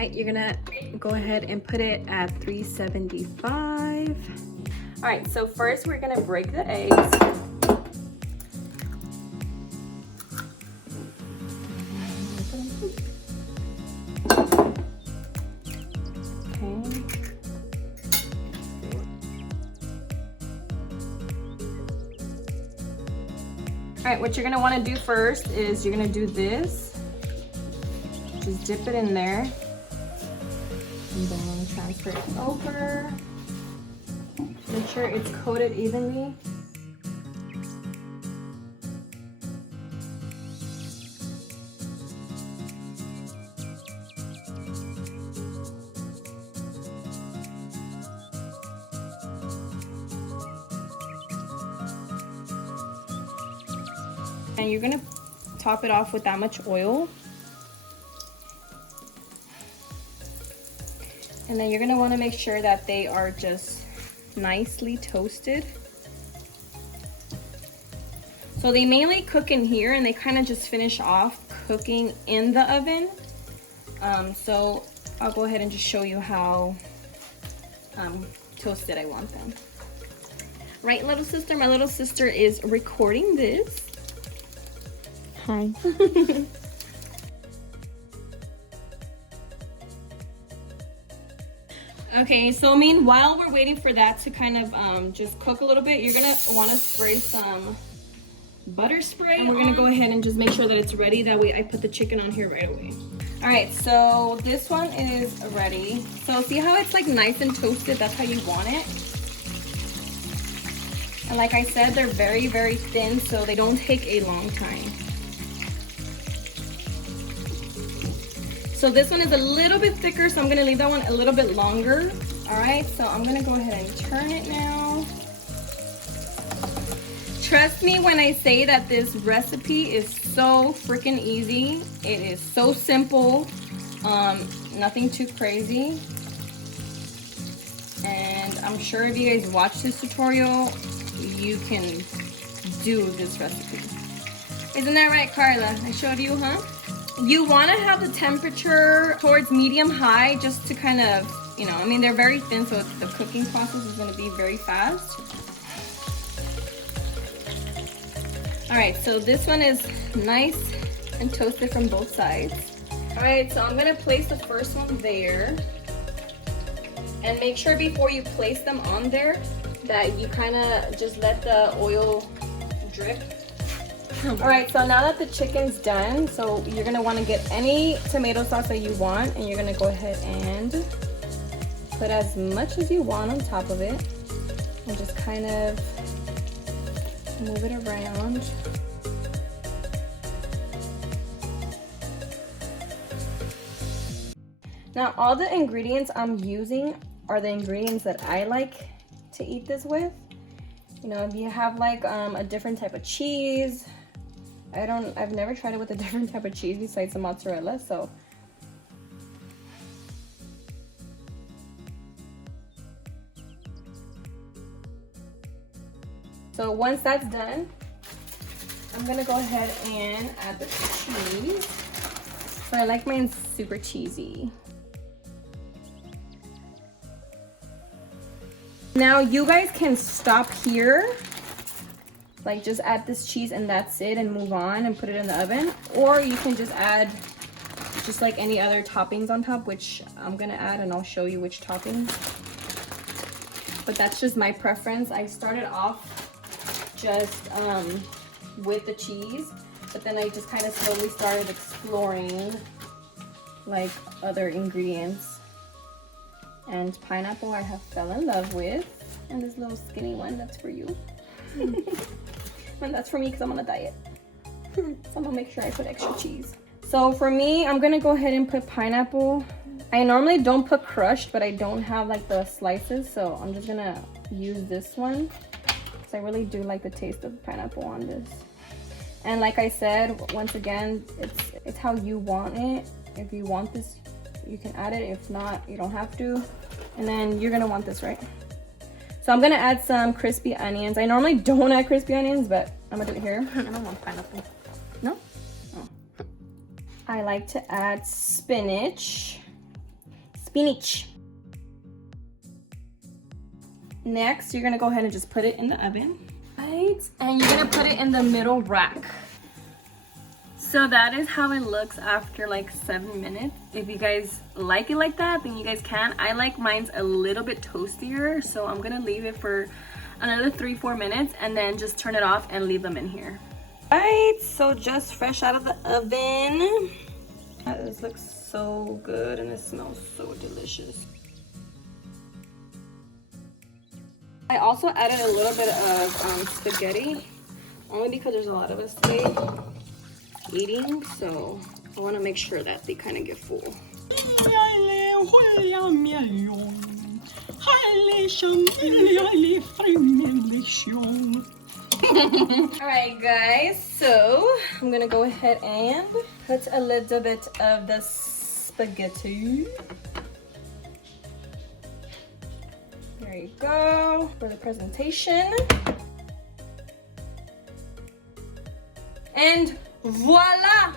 right, you're gonna go ahead and put it at 375. All right, so first we're gonna break the eggs. All right, what you're gonna wanna do first is you're gonna do this. Just dip it in there. And then transfer it over. Make sure it's coated evenly. And you're gonna top it off with that much oil. And then you're gonna wanna make sure that they are just nicely toasted. So they mainly cook in here and they kind of just finish off cooking in the oven. So I'll go ahead and just show you how toasted I want them. Right, little sister? My little sister is recording this. Hi. Okay, so meanwhile we're waiting for that to kind of just cook a little bit, you're gonna want to spray some butter spray. And we're gonna go ahead and just make sure that it's ready. That way I put the chicken on here right away. All right, so this one is ready. So see how it's like nice and toasted? That's how you want it. And like I said, they're very, very thin, so they don't take a long time. So this one is a little bit thicker, so I'm gonna leave that one a little bit longer. All right, so I'm gonna go ahead and turn it now. Trust me when I say that this recipe is so freaking easy. It is so simple, nothing too crazy. And I'm sure if you guys watch this tutorial, you can do this recipe. Isn't that right, Carla? I showed you, huh? You want to have the temperature towards medium high just to kind of, you know, I mean, they're very thin, so the cooking process is going to be very fast. All right, so this one is nice and toasted from both sides. All right, so I'm going to place the first one there. And make sure before you place them on there that you kind of just let the oil drip. All right, so now that the chicken's done, so you're gonna wanna get any tomato sauce that you want, and you're gonna go ahead and put as much as you want on top of it, and just kind of move it around. Now, all the ingredients I'm using are the ingredients that I like to eat this with. You know, if you have like a different type of cheese, I've never tried it with a different type of cheese besides the mozzarella, so. So once that's done, I'm gonna go ahead and add the cheese. So I like mine super cheesy. Now you guys can stop here. Like just add this cheese and that's it, and move on and put it in the oven. Or you can just add just like any other toppings on top, which I'm gonna add and I'll show you which toppings. But that's just my preference. I started off just with the cheese, but then I just kind of slowly started exploring like other ingredients. And pineapple I have fell in love with. And this little skinny one, that's for you. And that's for me because I'm on a diet. So I'm gonna make sure I put extra cheese. So for me, I'm gonna go ahead and put pineapple. I normally don't put crushed, but I don't have like the slices, so I'm just gonna use this one because I really do like the taste of pineapple on this. And like I said, once again, it's how you want it. If you want this, you can add it. If not, you don't have to. And then you're gonna want this, right? So I'm gonna add some crispy onions. I normally don't add crispy onions, but I'm gonna do it here. I don't want pineapple. No? Oh. I like to add spinach. spinach. Next, you're gonna go ahead and just put it in the oven. Right, and you're gonna put it in the middle rack. So that is how it looks after like 7 minutes. If you guys like it like that, then you guys can. I like mine's a little bit toastier, so I'm gonna leave it for another 3-4 minutes and then just turn it off and leave them in here. Right, so just fresh out of the oven. This looks so good and it smells so delicious. I also added a little bit of spaghetti, only because there's a lot of us today eating, so I want to make sure that they kind of get full. Alright guys, so I'm gonna go ahead and put a little bit of the spaghetti. There you go for the presentation. And voila!